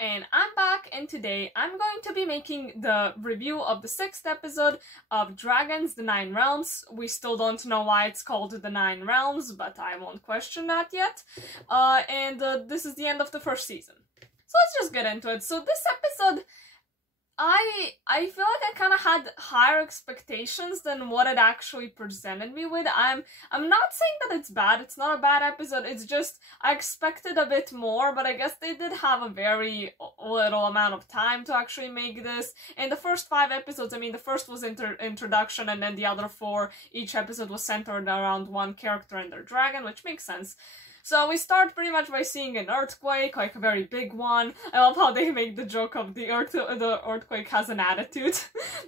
and I'm back, and today I'm going to be making the review of the 6th episode of Dragons: The Nine Realms. We still don't know why it's called The Nine Realms, but I won't question that yet. This is the end of the first season. So let's just get into it. So this episode, I feel like I kind of had higher expectations than what it actually presented me with. I'm not saying that it's bad. It's not a bad episode. It's just I expected a bit more, but I guess they did have a very little amount of time to actually make this. In the first 5 episodes, I mean, the first was introduction, and then the other 4, each episode was centered around one character and their dragon, which makes sense. So we start pretty much by seeing an earthquake, like a very big one. I love how they make the joke of the earthquake has an attitude.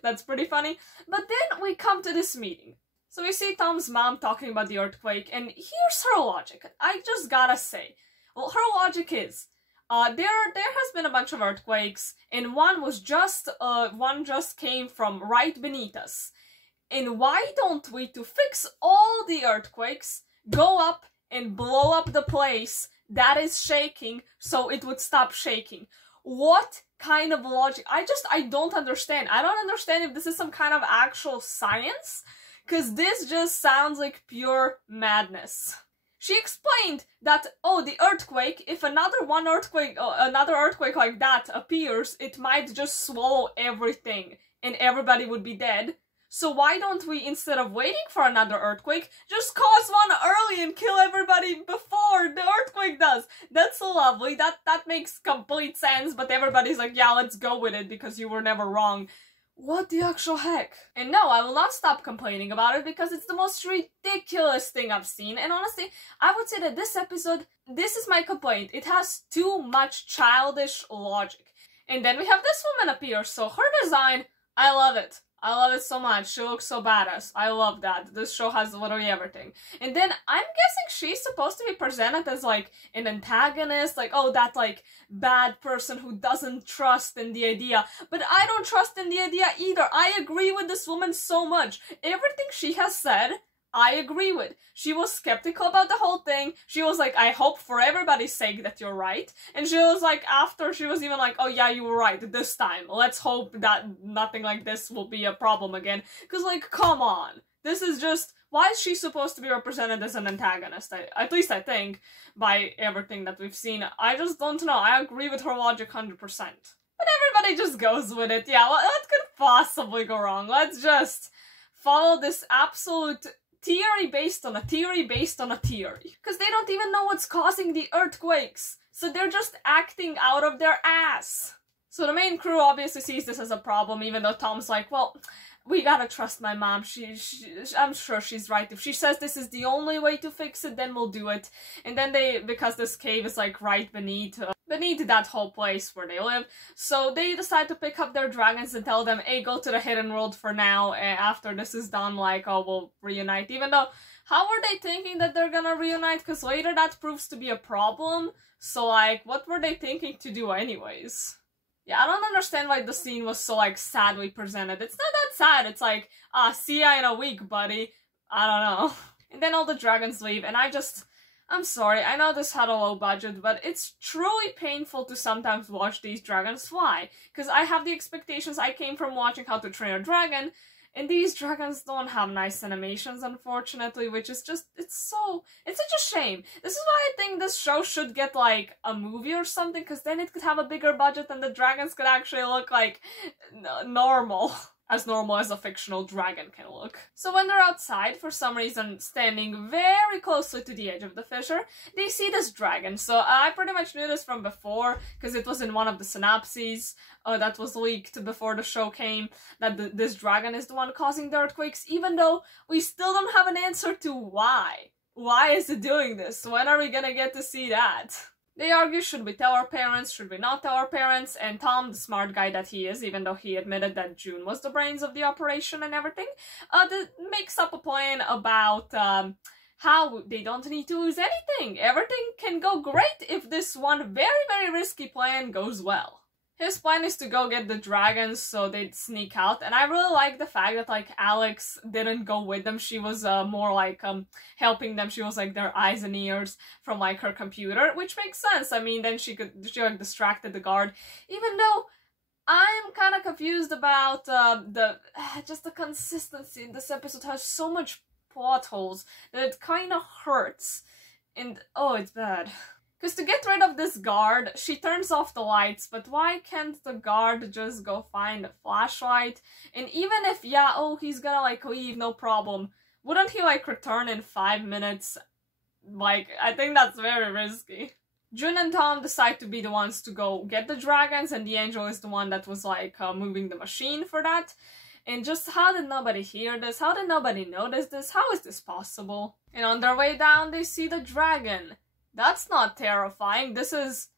That's pretty funny. But then we come to this meeting. So we see Tom's mom talking about the earthquake, and here's her logic. I just gotta say, well, her logic is, there has been a bunch of earthquakes, and one just came from right beneath us. And why don't we, to fix all the earthquakes, go up and blow up the place that is shaking so it would stop shaking? What kind of logic? I don't understand. I don't understand if this is some kind of actual science, because this just sounds like pure madness. She explained that, oh, the earthquake, if another earthquake like that appears, it might just swallow everything and everybody would be dead. So why don't we, instead of waiting for another earthquake, just cause one early and kill everybody before the earthquake does? That's so lovely. That makes complete sense, but everybody's like, yeah, let's go with it because you were never wrong. What the actual heck? And no, I will not stop complaining about it because it's the most ridiculous thing I've seen. And honestly, I would say that this episode, this is my complaint. It has too much childish logic. And then we have this woman appear, so her design, I love it. I love it so much. She looks so badass. I love that. This show has literally everything. And then I'm guessing she's supposed to be presented as like an antagonist, like, oh, that like bad person who doesn't trust in the idea. But I don't trust in the idea either. I agree with this woman so much. Everything she has said, I agree with. She was skeptical about the whole thing. She was like, I hope for everybody's sake that you're right. And she was like, after, she was even like, oh yeah, you were right this time. Let's hope that nothing like this will be a problem again. Because, like, come on. This is just, why is she supposed to be represented as an antagonist? At least I think, by everything that we've seen. I just don't know. I agree with her logic 100%. But everybody just goes with it. Yeah, what could possibly go wrong? Let's just follow this absolute theory based on a theory based on a theory. Because they don't even know what's causing the earthquakes. So they're just acting out of their ass. So the main crew obviously sees this as a problem, even though Tom's like, well, we gotta trust my mom. I'm sure she's right. If she says this is the only way to fix it, then we'll do it. And then because this cave is like right beneath that whole place where they live, so they decide to pick up their dragons and tell them, hey, go to the hidden world for now, and after this is done, like, oh, we'll reunite. Even though, how are they thinking that they're gonna reunite? Because later that proves to be a problem, so like, what were they thinking to do anyways? Yeah, I don't understand why the scene was so, like, sadly presented. It's not that sad, it's like, see ya in a week, buddy. I don't know. And then all the dragons leave, and I'm sorry, I know this had a low budget, but it's truly painful to sometimes watch these dragons fly. Because I have the expectations I came from watching How to Train a Dragon, and these dragons don't have nice animations, unfortunately, which is just, it's such a shame. This is why I think this show should get, like, a movie or something, because then it could have a bigger budget and the dragons could actually look, like, normal. As normal as a fictional dragon can look. So when they're outside, for some reason standing very closely to the edge of the fissure, they see this dragon. So I pretty much knew this from before, because it was in one of the synopses that was leaked before the show came, that this dragon is the one causing the earthquakes, even though we still don't have an answer to why. Why is it doing this? When are we gonna get to see that? They argue, should we tell our parents, should we not tell our parents, and Tom, the smart guy that he is, even though he admitted that June was the brains of the operation and everything, makes up a plan about how they don't need to lose anything. Everything can go great if this one very, very risky plan goes well. His plan is to go get the dragons so they'd sneak out, and I really like the fact that like Alex didn't go with them. She was more like helping them. She was like their eyes and ears from like her computer, which makes sense. I mean, then she like distracted the guard, even though I'm kind of confused about just the consistency. This episode has so much plot holes that it kind of hurts, and oh, it's bad. Because to get rid of this guard, she turns off the lights, but why can't the guard just go find a flashlight? And even if, yeah, oh, he's gonna like leave, no problem, wouldn't he like return in 5 minutes? Like, I think that's very risky. June and Tom decide to be the ones to go get the dragons, and the angel is the one that was like moving the machine for that. And just how did nobody hear this? How did nobody notice this? How is this possible? And on their way down, they see the dragon. That's not terrifying. This is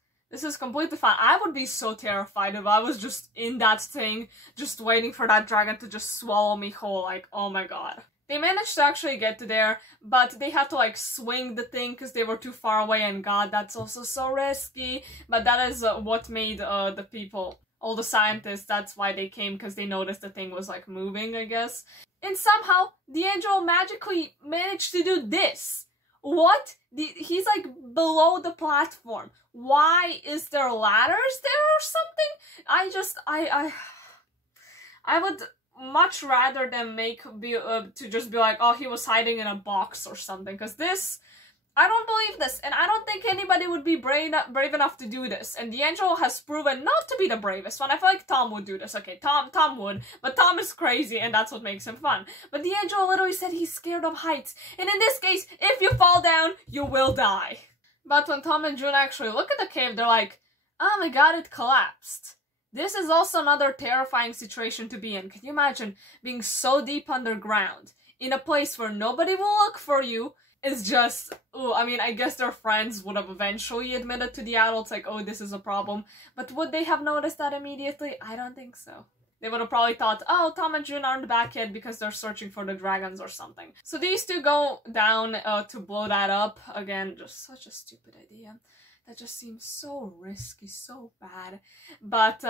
completely fine. I would be so terrified if I was just in that thing, just waiting for that dragon to just swallow me whole. Like, oh my god. They managed to actually get to there, but they had to like swing the thing because they were too far away, and god, that's also so risky. But that is what made the people, all the scientists, that's why they came, because they noticed the thing was like moving, I guess. And somehow, the angel magically managed to do this. What? He's like below the platform. Why is there ladders there or something? I would much rather than to just be like, oh, he was hiding in a box or something, because this, I don't believe this, and I don't think anybody would be brave enough to do this. And the angel has proven not to be the bravest one. I feel like Tom would do this. Okay, Tom would, but Tom is crazy, and that's what makes him fun. But the angel literally said he's scared of heights, and in this case, if you fall down, you will die. But when Tom and June actually look at the cave, they're like, oh my god, it collapsed. This is also another terrifying situation to be in. Can you imagine being so deep underground, in a place where nobody will look for you? It's just, ooh, I mean, I guess their friends would have eventually admitted to the adults, like, oh, this is a problem. But would they have noticed that immediately? I don't think so. They would have probably thought, oh, Tom and June aren't back yet because they're searching for the dragons or something. So these two go down to blow that up. Again, just such a stupid idea. That just seems so risky, so bad. But,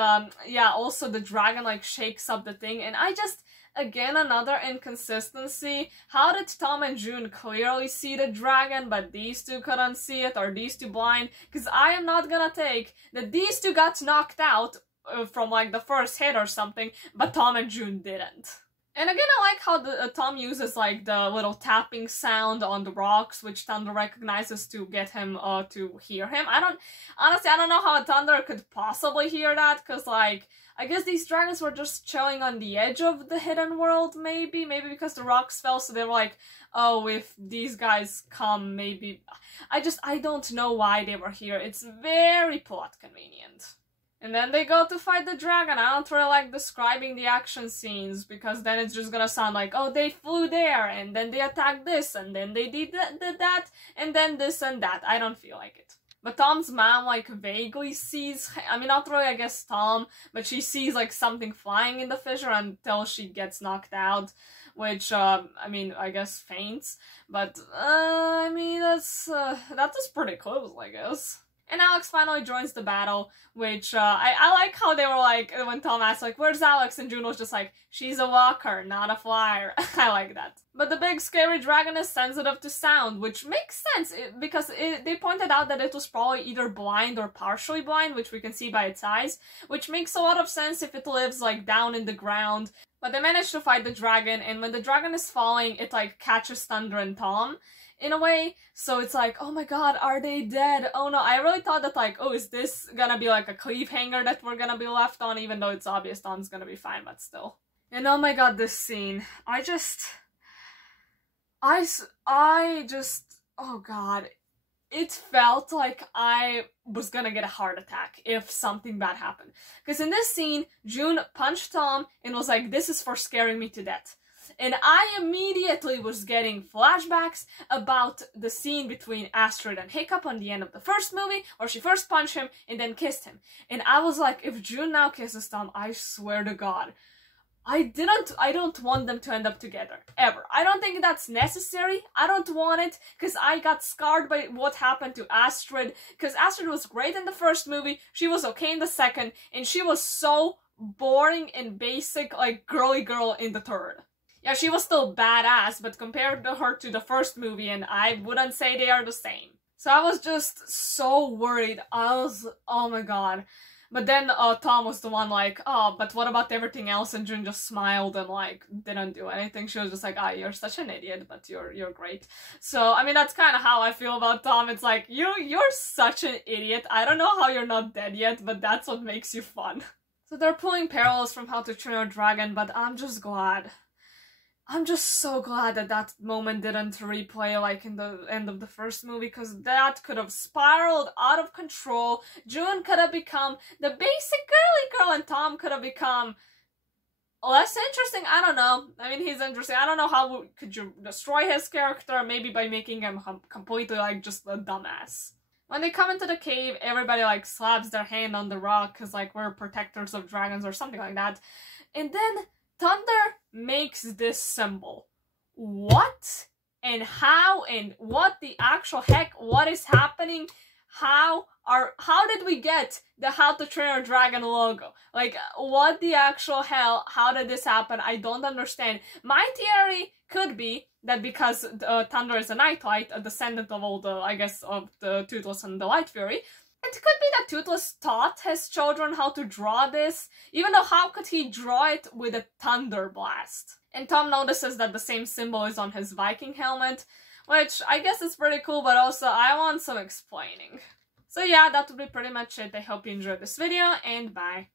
yeah, also the dragon, like, shakes up the thing, and I just... Again, another inconsistency. How did Tom and June clearly see the dragon, but these two couldn't see it? Are these two blind? Because I am not gonna take that these two got knocked out from like the first hit or something, but Tom and June didn't. And again, I like how Tom uses like the little tapping sound on the rocks, which Thunder recognizes to get him to hear him. Honestly, I don't know how Thunder could possibly hear that, because like, I guess these dragons were just chilling on the edge of the hidden world, maybe because the rocks fell, so they were like, oh, if these guys come, maybe... I don't know why they were here. It's very plot convenient. And then they go to fight the dragon. I don't really like describing the action scenes, because then it's just gonna sound like, oh, they flew there, and then they attacked this, and then they did that, and then this and that. I don't feel like it. But Tom's mom, like, vaguely sees, I mean, not really, I guess, Tom, but she sees, like, something flying in the fissure until she gets knocked out, which, I mean, I guess faints. But, I mean, that was pretty close, I guess. And Alex finally joins the battle, which, I like how they were like, when Tom asked, like, where's Alex? And June was just like, she's a walker, not a flyer. I like that. But the big scary dragon is sensitive to sound, which makes sense, because they pointed out that it was probably either blind or partially blind, which we can see by its eyes, which makes a lot of sense if it lives, like, down in the ground. But they managed to fight the dragon, and when the dragon is falling, it, like, catches Thunder and Tom. In a way, so it's like, oh my god, are they dead? Oh no, I really thought that like, oh, is this gonna be like a cliffhanger that we're gonna be left on, even though it's obvious Tom's gonna be fine, but still. And oh my god, this scene, I just, oh god, it felt like I was gonna get a heart attack if something bad happened. Because in this scene, June punched Tom and was like, this is for scaring me to death. And I immediately was getting flashbacks about the scene between Astrid and Hiccup on the end of the first movie, where she first punched him and then kissed him. And I was like, if June now kisses Tom, I swear to God, I don't want them to end up together, ever. I don't think that's necessary. I don't want it, because I got scarred by what happened to Astrid, because Astrid was great in the first movie, she was okay in the second, and she was so boring and basic, like, girly girl in the third. Yeah, she was still badass, but compared to her to the first movie, and I wouldn't say they are the same. So I was just so worried. Oh my god. But then Tom was the one like, oh, but what about everything else? And June just smiled and like didn't do anything. She was just like, ah, you're such an idiot, but you're great. So I mean, that's kind of how I feel about Tom. It's like, you're such an idiot. I don't know how you're not dead yet, but that's what makes you fun. So they're pulling parallels from How to Train Your Dragon, but I'm just glad. I'm just so glad that that moment didn't replay like in the end of the first movie, because that could have spiraled out of control. June could have become the basic girly girl and Tom could have become less interesting. I don't know. I mean, he's interesting. I don't know how could you destroy his character, maybe by making him completely like just a dumbass. When they come into the cave, everybody like slaps their hand on the rock because like we're protectors of dragons or something like that. And then Thunder makes this symbol. What? And how? And what the actual heck? What is happening? How did we get the How to Train Your Dragon logo? Like, what the actual hell? How did this happen? I don't understand. My theory could be that because Thunder is a Nightlight, a descendant of all the, I guess, of the Toothless and the Light Fury, it could be that Toothless taught his children how to draw this, even though how could he draw it with a thunder blast? And Tom notices that the same symbol is on his Viking helmet, which I guess is pretty cool, but also I want some explaining. So yeah, that would be pretty much it. I hope you enjoyed this video, and bye.